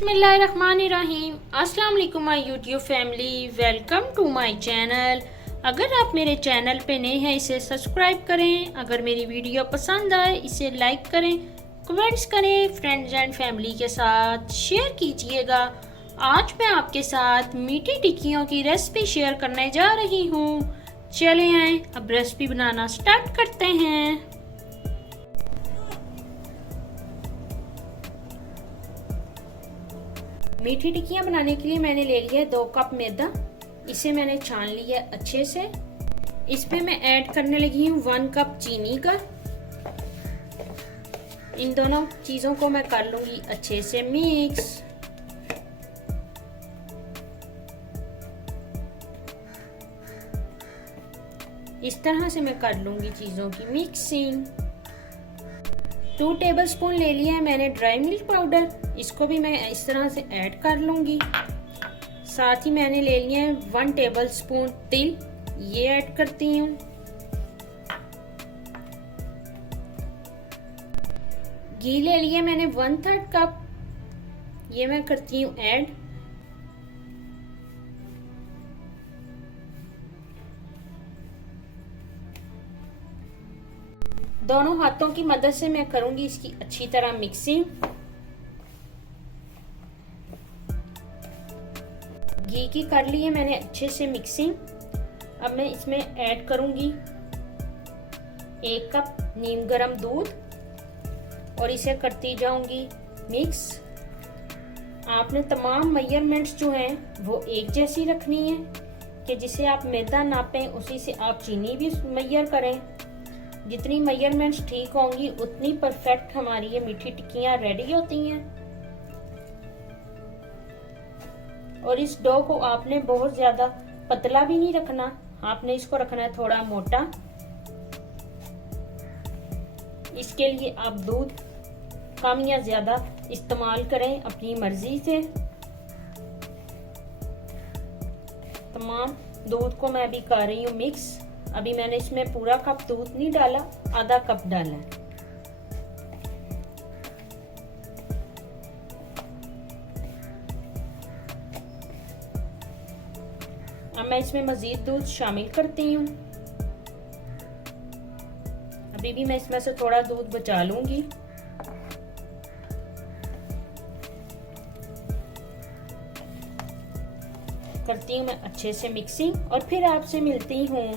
बिस्मिल्लाहिर्रहमानिर्रहीम। अस्सलाम वालेकुम my YouTube family, welcome to my channel. अगर आप मेरे चैनल पे नए हैं इसे सब्सक्राइब करें। अगर मेरी वीडियो पसंद आए इसे लाइक करें, कमेंट्स करें, फ्रेंड्स एंड फैमिली के साथ शेयर कीजिएगा। आज मैं आपके साथ मीठी टिक्कियों की रेसिपी शेयर करने जा रही हूँ। चले आए अब रेसिपी बनाना स्टार्ट करते हैं। मीठी टिक्कियाँ बनाने के लिए मैंने ले लिया है 2 कप मैदा। इसे मैंने छान लिया है अच्छे से। इसमें मैं ऐड करने लगी हूँ 1 कप चीनी का। इन दोनों चीजों को मैं कर लूंगी अच्छे से मिक्स। इस तरह से मैं कर लूंगी चीजों की मिक्सिंग। 2 टेबलस्पून ले लिया है मैंने ड्राई मिल्क पाउडर। इसको भी मैं इस तरह से ऐड कर लूंगी। साथ ही मैंने ले लिया है 1 टेबलस्पून तिल, ये ऐड करती हूँ। घी ले लिया मैंने 1/3 कप, ये मैं करती हूँ ऐड। दोनों हाथों की मदद से मैं करूंगी इसकी अच्छी तरह मिक्सिंग। घी की कर ली है मैंने अच्छे से मिक्सिंग। अब मैं इसमें ऐड करूंगी 1 कप नीम गर्म दूध और इसे करती जाऊंगी मिक्स। आपने तमाम मेजरमेंट्स जो हैं वो एक जैसी रखनी है कि जिसे आप मैदा नापें उसी से आप चीनी भी मेजर करें। जितनी मेजरमेंट्स ठीक होंगी उतनी परफेक्ट हमारी ये मीठी टिक्कियां रेडी होती हैं। और इस डो को आपने बहुत ज्यादा पतला भी नहीं रखना, आपने इसको रखना है थोड़ा मोटा। इसके लिए आप दूध कम या ज्यादा इस्तेमाल करें अपनी मर्जी से। तमाम दूध को मैं अभी कर रही हूँ मिक्स। अभी मैंने इसमें पूरा कप दूध नहीं डाला, आधा कप डाला है। अब मैं इसमें मजीद दूध शामिल करती हूँ। अभी भी मैं इसमें से थोड़ा दूध बचा लूंगी। करती हूँ मैं अच्छे से मिक्सिंग और फिर आपसे मिलती हूँ।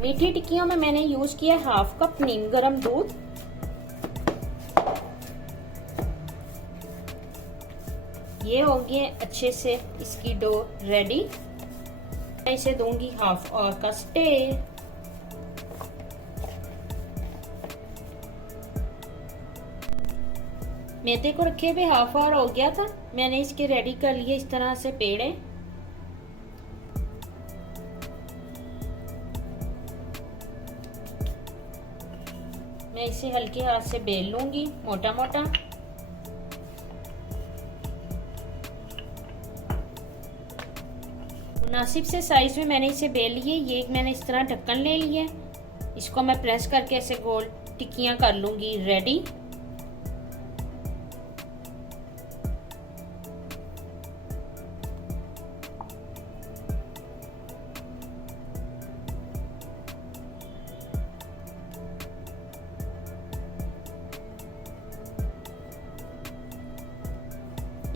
मीठी टिक्कियों में मैंने यूज किया 1/2 कप नीम गर्म दूध। ये हो गया अच्छे से इसकी डो रेडी। मैं इसे दूंगी 1/2 आवर का स्टे। मैदे को रखे हुए 1/2 आवर हो गया था। मैंने इसके रेडी कर लिए इस तरह से पेड़े। मैं इसे हल्के हाथ से बेल लूंगी मोटा मोटा। मुनासिब से साइज में मैंने इसे बेल लिए। ये मैंने इस तरह ढक्कन ले लिया। इसको मैं प्रेस करके ऐसे गोल टिक्कियां कर लूंगी रेडी।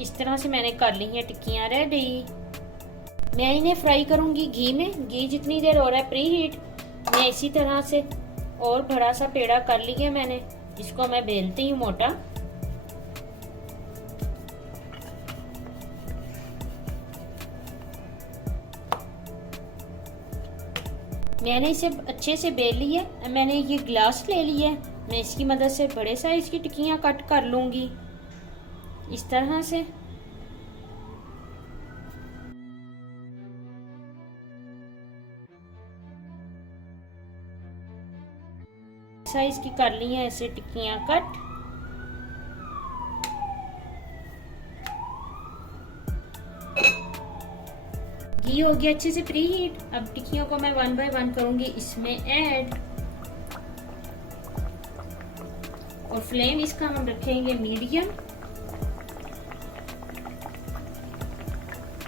इस तरह से मैंने कर ली है टिक्कियां रेडी। मैं इन्हें फ्राई करूंगी घी में। घी जितनी देर हो रहा है प्री हीट, मैं इसी तरह से और बड़ा सा पेड़ा कर लिया मैंने। इसको मैं बेलती हूँ मोटा। मैंने इसे अच्छे से बेल लिया है। मैंने ये ग्लास ले लिया है। मैं इसकी मदद से बड़े साइज की टिक्कियां कट कर लूंगी इस तरह से। साइज की कर ली है ऐसे टिक्कियां कट। घी हो गया अच्छे से प्री हीट। अब टिक्कियों को मैं 1 बाय 1 करूंगी इसमें ऐड। और फ्लेम इसका हम रखेंगे मीडियम।